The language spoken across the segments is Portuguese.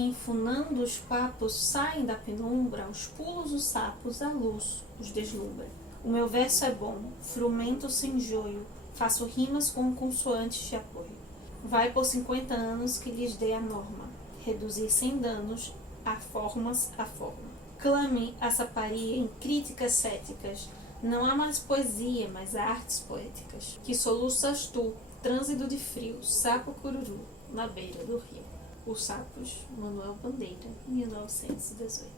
Enfunando os papos saem da penumbra, aos pulos os sapos, a luz os deslumbra. O meu verso é bom, frumento sem joio, faço rimas com consoantes de apoio. Vai por 50 anos que lhes dei a norma, reduzir sem danos a formas a forma. Clame a saparia em críticas céticas, não há mais poesia, mas artes poéticas. Que soluças tu, trânsito de frio, sapo cururu, na beira do rio. Os Sapos, Manuel Bandeira, 1918.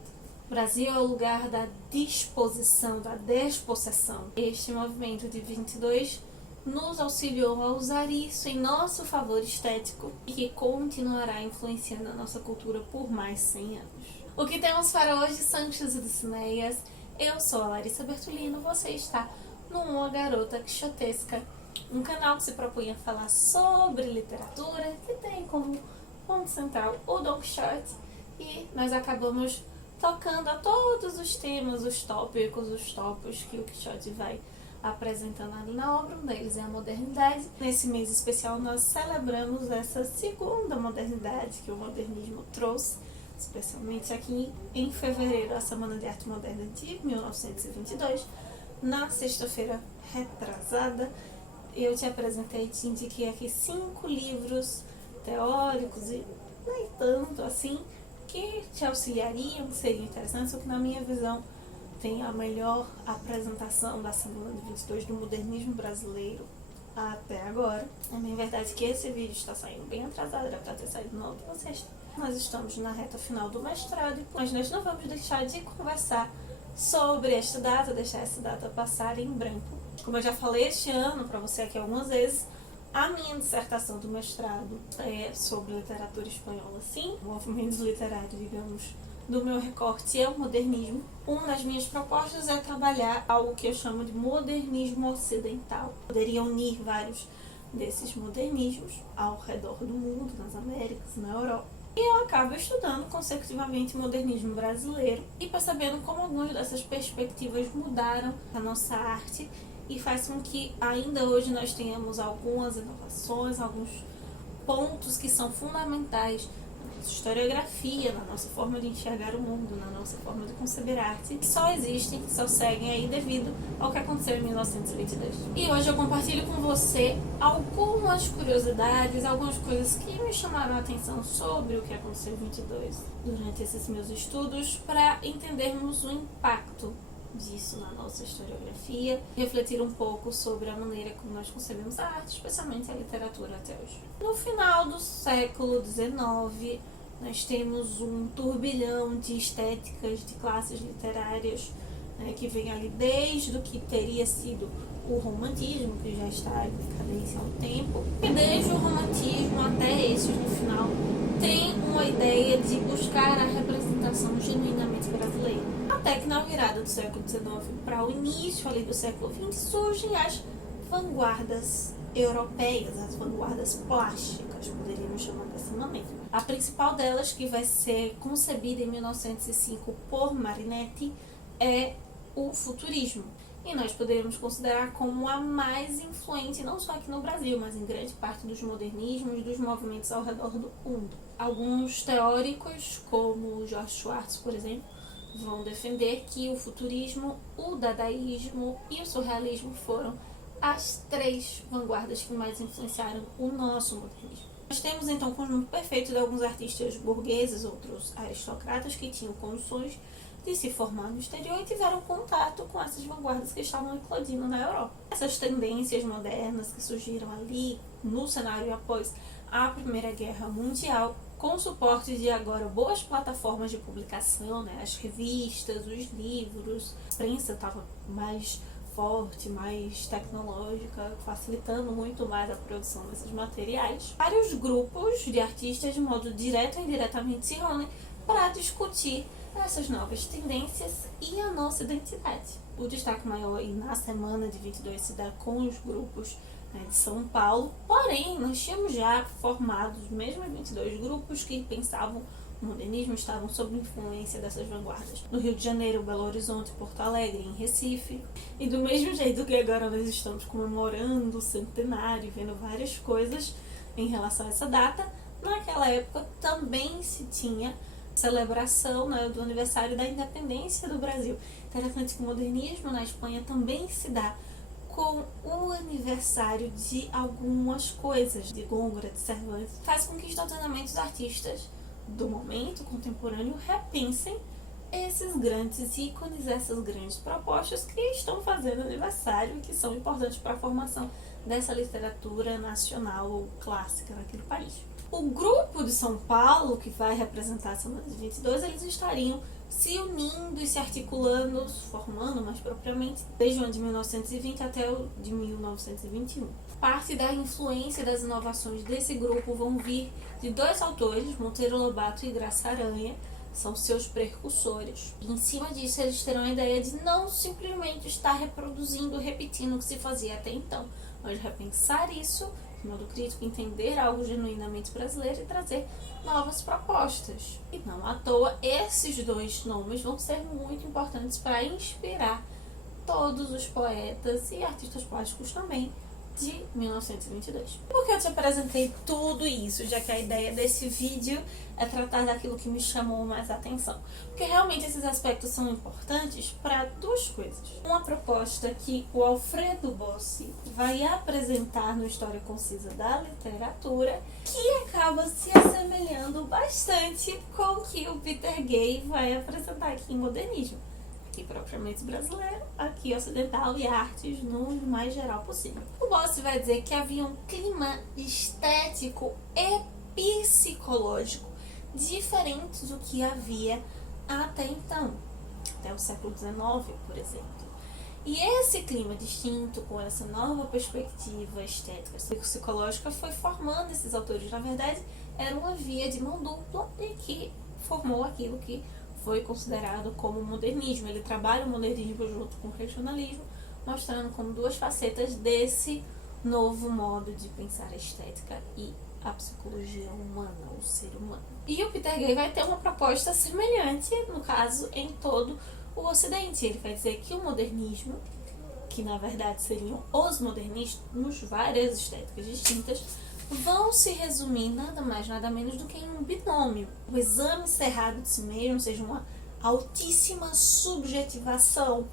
Brasil é o lugar da disposição, da despossessão. Este movimento de 22 nos auxiliou a usar isso em nosso favor estético e que continuará influenciando a nossa cultura por mais 100 anos. O que temos para hoje, Sanches e Dulcineias? Eu sou a Larissa Bertolino, você está no Uma Garota Quixotesca, um canal que se propõe a falar sobre literatura, que tem como ponto central o Don Quixote, e nós acabamos tocando a todos os temas, os tópicos, os topos que o Quixote vai apresentando ali na obra. Um deles é a modernidade. Nesse mês especial nós celebramos essa segunda modernidade que o modernismo trouxe, especialmente aqui em fevereiro, a Semana de Arte Moderna de 1922. Na sexta-feira retrasada, eu te apresentei e te indiquei aqui 5 livros teóricos e nem tanto assim, que te auxiliariam, que seriam interessantes, ou que na minha visão tem a melhor apresentação da semana de 22 do modernismo brasileiro até agora. É bem verdade que esse vídeo está saindo bem atrasado, era para ter saído na última sexta. Nós estamos na reta final do mestrado e nós não vamos deixar de conversar sobre esta data, deixar essa data passar em branco. Como eu já falei este ano para você aqui algumas vezes, a minha dissertação do mestrado é sobre literatura espanhola, sim, movimentos literários, digamos, do meu recorte é o modernismo. Uma das minhas propostas é trabalhar algo que eu chamo de modernismo ocidental. Poderia unir vários desses modernismos ao redor do mundo, nas Américas, na Europa. E eu acabo estudando consecutivamente o modernismo brasileiro e percebendo como algumas dessas perspectivas mudaram a nossa arte e faz com que ainda hoje nós tenhamos algumas inovações, alguns pontos que são fundamentais na nossa historiografia, na nossa forma de enxergar o mundo, na nossa forma de conceber arte, que só existem, que só seguem aí devido ao que aconteceu em 1922. E hoje eu compartilho com você algumas curiosidades, algumas coisas que me chamaram a atenção sobre o que aconteceu em 22 durante esses meus estudos, para entendermos o impacto disso na nossa historiografia, refletir um pouco sobre a maneira como nós concebemos a arte, especialmente a literatura até hoje. No final do século XIX, nós temos um turbilhão de estéticas, de classes literárias, que vem ali desde o que teria sido o romantismo, que já está em decadência há um tempo, e desde o romantismo até esses no final, tem uma ideia de buscar a representação genuinamente brasileira. Até que na virada do século XIX para o início ali do século XX surgem as vanguardas europeias, as vanguardas plásticas, poderíamos chamar dessa maneira. A principal delas, que vai ser concebida em 1905 por Marinetti, é o futurismo. E nós poderíamos considerar como a mais influente, não só aqui no Brasil, mas em grande parte dos modernismos e dos movimentos ao redor do mundo. Alguns teóricos, como George Schwartz, por exemplo, vão defender que o futurismo, o dadaísmo e o surrealismo foram as 3 vanguardas que mais influenciaram o nosso modernismo. Nós temos então um conjunto perfeito de alguns artistas burgueses, outros aristocratas que tinham condições de se formar no exterior e tiveram contato com essas vanguardas que estavam eclodindo na Europa. Essas tendências modernas que surgiram ali no cenário após a Primeira Guerra Mundial, com suporte de agora boas plataformas de publicação, as revistas, os livros, a imprensa estava mais forte, mais tecnológica, facilitando muito mais a produção desses materiais. Vários grupos de artistas, de modo direto e indiretamente, se reúnem para discutir essas novas tendências e a nossa identidade. O destaque maior aí na semana de 22 se dá com os grupos de São Paulo, porém nós tínhamos já formados, mesmo em 22, grupos que pensavam o modernismo, estavam sob influência dessas vanguardas. No Rio de Janeiro, Belo Horizonte, Porto Alegre, em Recife. E do mesmo jeito que agora nós estamos comemorando o centenário, vendo várias coisas em relação a essa data, Naquela época também se tinha celebração, né, do aniversário da independência do Brasil. Interessante que o modernismo na Espanha também se dá com o aniversário de algumas coisas, de Góngora, de Cervantes, faz com que instantaneamente os artistas do momento contemporâneo repensem esses grandes ícones, essas grandes propostas que estão fazendo aniversário e que são importantes para a formação dessa literatura nacional clássica naquele país. O grupo de São Paulo, que vai representar a Semana de 22, eles estariam se unindo e se articulando, formando mais propriamente, desde o ano de 1920 até o de 1921. Parte da influência das inovações desse grupo vão vir de dois autores, Monteiro Lobato e Graça Aranha, são seus precursores. E em cima disso eles terão a ideia de não simplesmente estar reproduzindo, repetindo o que se fazia até então, mas repensar isso de modo crítico, entender algo genuinamente brasileiro e trazer novas propostas. E não à toa, esses dois nomes vão ser muito importantes para inspirar todos os poetas e artistas plásticos também de 1922. Por que eu te apresentei tudo isso, já que a ideia desse vídeo é tratar daquilo que me chamou mais a atenção? Porque realmente esses aspectos são importantes para duas coisas. Uma proposta que o Alfredo Bossi vai apresentar no História Concisa da Literatura, que acaba se assemelhando bastante com o que o Peter Gay vai apresentar aqui em Modernismo. Aqui propriamente brasileiro, aqui ocidental e artes no mais geral possível. O Bossi vai dizer que havia um clima estético e psicológico diferente do que havia até então, até o século XIX, por exemplo. E esse clima distinto, com essa nova perspectiva estética e psicológica, foi formando esses autores. Na verdade, era uma via de mão dupla e que formou aquilo que foi considerado como modernismo. Ele trabalha o modernismo junto com o regionalismo, mostrando como duas facetas desse novo modo de pensar a estética e a psicologia humana, o ser humano. E o Peter Gay vai ter uma proposta semelhante, no caso, em todo o Ocidente. Ele vai dizer que o modernismo, que na verdade seriam os modernismos, várias estéticas distintas, vão se resumir nada mais, nada menos do que em um binômio. O exame cerrado de si mesmo, ou seja, uma altíssima subjetivação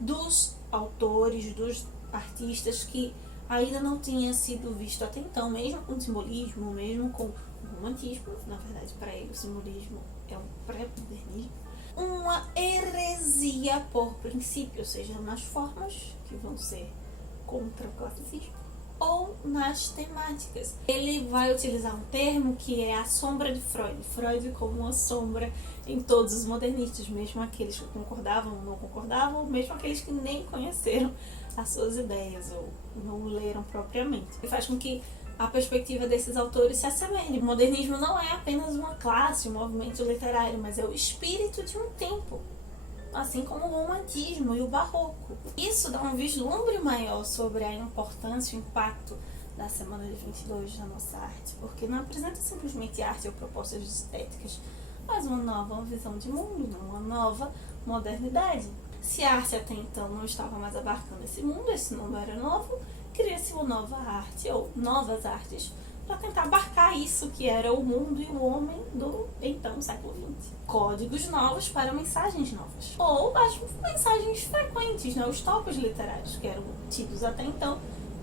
dos autores, dos artistas que ainda não tinha sido visto até então, mesmo com o simbolismo, mesmo com o romantismo. Na verdade, para ele, o simbolismo é um pré-modernismo. Uma heresia por princípio, seja nas formas, que vão ser contra o classicismo, ou nas temáticas. Ele vai utilizar um termo que é a sombra de Freud. Freud como uma sombra em todos os modernistas, mesmo aqueles que concordavam ou não concordavam, mesmo aqueles que nem conheceram as suas ideias ou não leram propriamente. E faz com que a perspectiva desses autores se assemelhe. O modernismo não é apenas uma classe, um movimento literário, mas é o espírito de um tempo, assim como o romantismo e o barroco. Isso dá um vislumbre maior sobre a importância e o impacto da Semana de 22 na nossa arte, porque não apresenta simplesmente arte ou propostas estéticas, mas uma nova visão de mundo, uma nova modernidade. Se a arte até então não estava mais abarcando esse mundo, esse mundo era novo, cria-se uma nova arte ou novas artes para tentar abarcar isso que era o mundo e o homem do então século XX. Códigos novos para mensagens novas. Ou as mensagens frequentes, né? Os topos literários que eram tidos até então,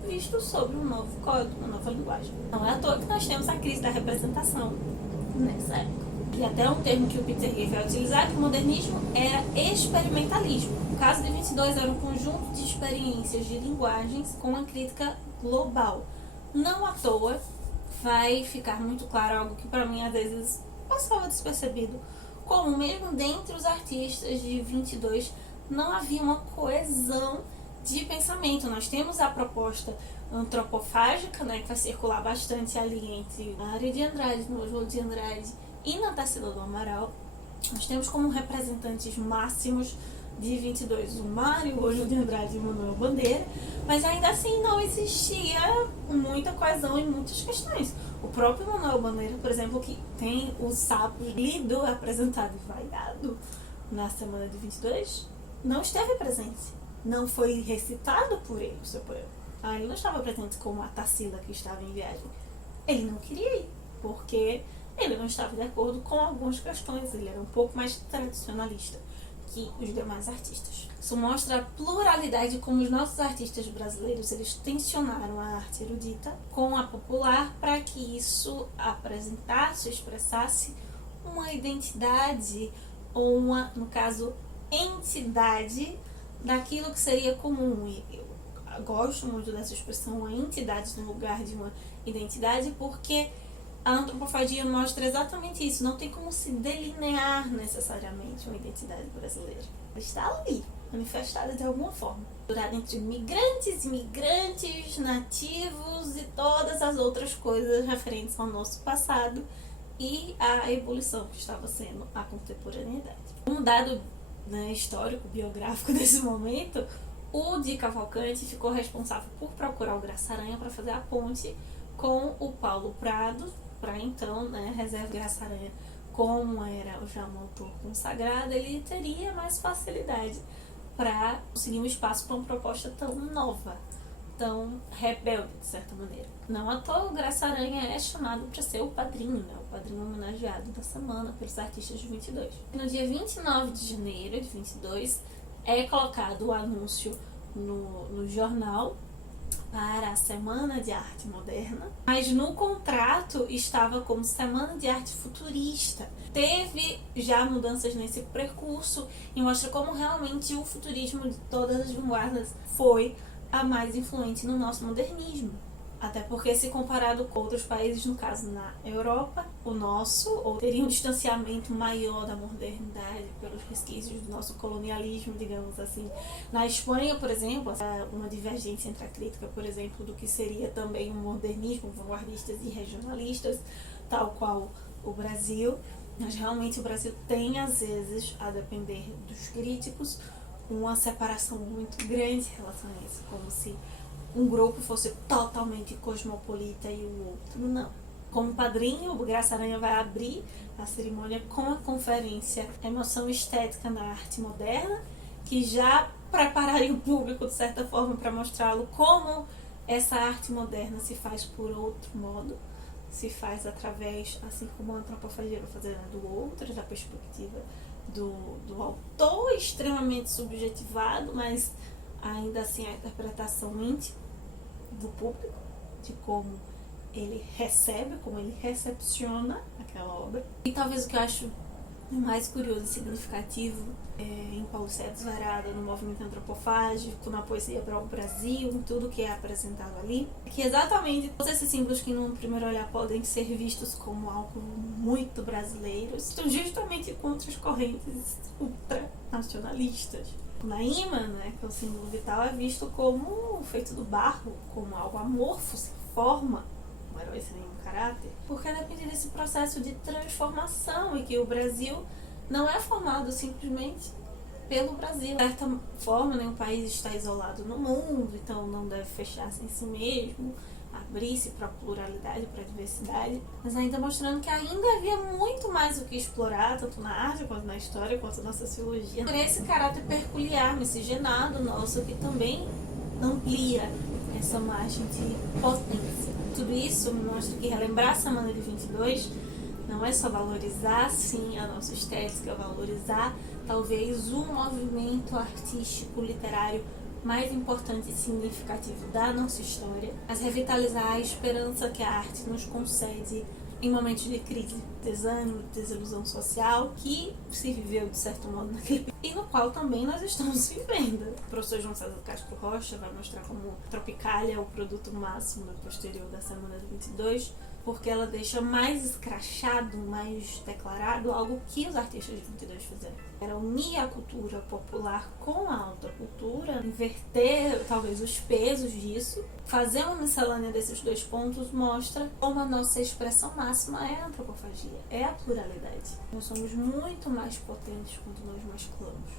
vistos sobre um novo código, uma nova linguagem. Não é à toa que nós temos a crise da representação nessa época. E até um termo que o Peter Gay vai utilizar, que o modernismo era experimentalismo. No caso de 22, era um conjunto de experiências de linguagens com uma crítica global. Não à toa vai ficar muito claro algo que para mim às vezes passava despercebido, como mesmo dentre os artistas de 22 não havia uma coesão de pensamento. Nós temos a proposta antropofágica, né, que vai circular bastante ali entre a área de Andrade, no Oswald de Andrade e na Tarsila do Amaral. Nós temos como representantes máximos de 22 o Mário, o Oswald de Andrade e o Manuel Bandeira, mas ainda assim não existia muita coesão em muitas questões. O próprio Manuel Bandeira, por exemplo, que tem os sapos lido, apresentado e vaiado na Semana de 22, não esteve presente. Não foi recitado por ele o seu poema. Ele não estava presente como a Tarsila, que estava em viagem. Ele não queria ir. porque ele não estava de acordo com algumas questões, ele era um pouco mais tradicionalista que os demais artistas. Isso mostra a pluralidade como os nossos artistas brasileiros eles tensionaram a arte erudita com a popular para que isso apresentasse, expressasse uma identidade ou uma, no caso, entidade daquilo que seria comum. E eu gosto muito dessa expressão, a entidade no lugar de uma identidade, porque a antropofagia mostra exatamente isso. Não tem como se delinear necessariamente uma identidade brasileira. Ela está ali, manifestada de alguma forma. Misturada entre imigrantes, nativos e todas as outras coisas referentes ao nosso passado e à ebulição que estava sendo a contemporaneidade. Um dado, né, histórico, biográfico desse momento, o Di Cavalcanti ficou responsável por procurar o Graça Aranha para fazer a ponte com o Paulo Prado, para então, né, Reserva Graça Aranha, como era já um autor consagrado, ele teria mais facilidade para conseguir um espaço para uma proposta tão nova, tão rebelde, de certa maneira. Não à toa, o Graça Aranha é chamado para ser o padrinho, né, o padrinho homenageado da semana pelos artistas de 22. No dia 29 de janeiro de 22, é colocado o anúncio no jornal para a Semana de Arte Moderna, mas no contrato estava como Semana de Arte Futurista. Teve já mudanças nesse percurso e mostra como realmente o futurismo de todas as vanguardas foi a mais influente no nosso modernismo. Até porque, se comparado com outros países, no caso na Europa, o nosso ou teria um distanciamento maior da modernidade pelos resquícios do nosso colonialismo, digamos assim. Na Espanha, por exemplo, uma divergência entre a crítica, por exemplo, do que seria também um modernismo, vanguardistas e regionalistas, tal qual o Brasil. Mas realmente o Brasil tem, às vezes, a depender dos críticos, uma separação muito grande em relação a isso, como se um grupo fosse totalmente cosmopolita e o outro não. Como padrinho, o Graça Aranha vai abrir a cerimônia com a conferência Emoção Estética na Arte Moderna, que já prepararia o público, de certa forma, para mostrá-lo como essa arte moderna se faz por outro modo, se faz através, assim como a antropofagia vai fazer do outro, da perspectiva do autor, extremamente subjetivado, mas ainda assim a interpretação íntima do público, de como ele recebe, como ele recepciona aquela obra. E talvez o que eu acho mais curioso e significativo em Paulo César Desvairada, no movimento antropofágico, na poesia para o Brasil, em tudo que é apresentado ali, é que exatamente todos esses símbolos que num primeiro olhar podem ser vistos como algo muito brasileiro estão justamente contra as correntes ultranacionalistas. O Naíma, né, que é o símbolo vital, é visto como feito do barro, como algo amorfo, sem forma, um herói sem nenhum caráter, porque depende desse processo de transformação e que o Brasil não é formado simplesmente pelo Brasil. De certa forma, nenhum país está isolado no mundo, então não deve fechar-se em si mesmo, abrir-se para a pluralidade, para a diversidade, mas ainda mostrando que ainda havia muito mais o que explorar, tanto na arte, quanto na história, quanto na sociologia. Por esse caráter peculiar, miscigenado nosso, que também amplia essa margem de potência. Tudo isso me mostra que relembrar a Semana de 22 não é só valorizar, sim, a nossa estética, valorizar talvez o movimento artístico, literário mais importante e significativo da nossa história, mas revitalizar a esperança que a arte nos concede em momentos de crise, desânimo, desilusão social, que se viveu de certo modo naquele período, e no qual também nós estamos vivendo. O professor João César Castro Rocha vai mostrar como Tropicália é o produto máximo do posterior da Semana de 22, porque ela deixa mais escrachado, mais declarado algo que os artistas de 22 fizeram. Era unir a cultura popular com a alta cultura, inverter talvez os pesos disso, fazer uma miscelânea desses dois pontos mostra como a nossa expressão máxima é a antropofagia, é a pluralidade. Nós somos muito mais potentes quando nós mesclamos,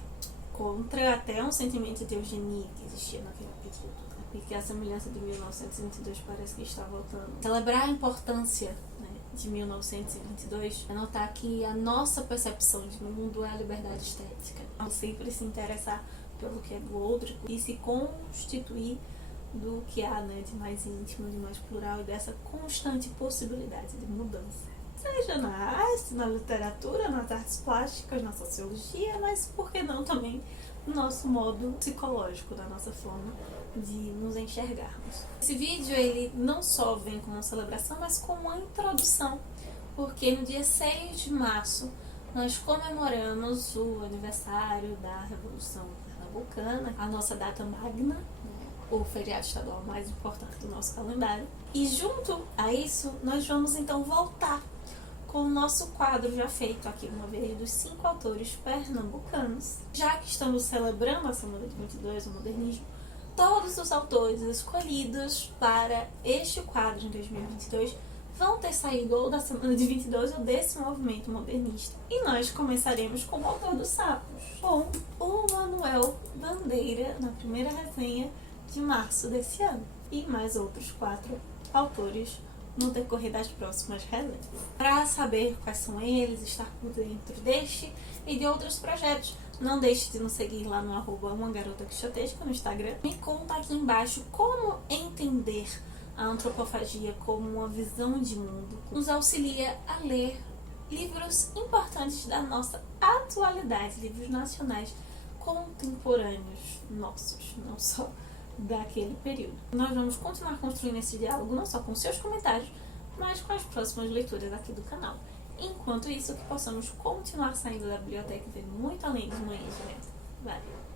contra até um sentimento de eugenia que existia naquele período. Porque a semelhança de 1922 parece que está voltando. Celebrar a importância, né, de 1922 é notar que a nossa percepção de mundo é a liberdade estética. Então, sempre se interessar pelo que é do outro e se constituir do que há, né, de mais íntimo, de mais plural e dessa constante possibilidade de mudança. Seja na arte, na literatura, nas artes plásticas, na sociologia, mas por que não também no nosso modo psicológico, da nossa forma de nos enxergarmos. Esse vídeo ele não só vem como uma celebração, mas como uma introdução, porque no dia 6 de março nós comemoramos o aniversário da Revolução Pernambucana, a nossa data magna, o feriado estadual mais importante do nosso calendário. E junto a isso, nós vamos então voltar com o nosso quadro já feito aqui uma vez dos 5 autores pernambucanos. Já que estamos celebrando a Semana de 22, o modernismo, todos os autores escolhidos para este quadro em 2022 vão ter saído ou da Semana de 22 ou desse movimento modernista. E nós começaremos com o autor dos sapos, com o Manuel Bandeira, na primeira resenha de março desse ano. E mais outros 4 autores no decorrer das próximas resenhas. Para saber quais são eles, estar por dentro deste e de outros projetos, não deixe de nos seguir lá no @umagarota_quixotesca no Instagram. Me conta aqui embaixo como entender a antropofagia como uma visão de mundo. Nos auxilia a ler livros importantes da nossa atualidade, livros nacionais contemporâneos nossos, não só daquele período. Nós vamos continuar construindo esse diálogo não só com seus comentários, mas com as próximas leituras aqui do canal. Enquanto isso, que possamos continuar saindo da biblioteca e ver muito além de manhã direto. Valeu!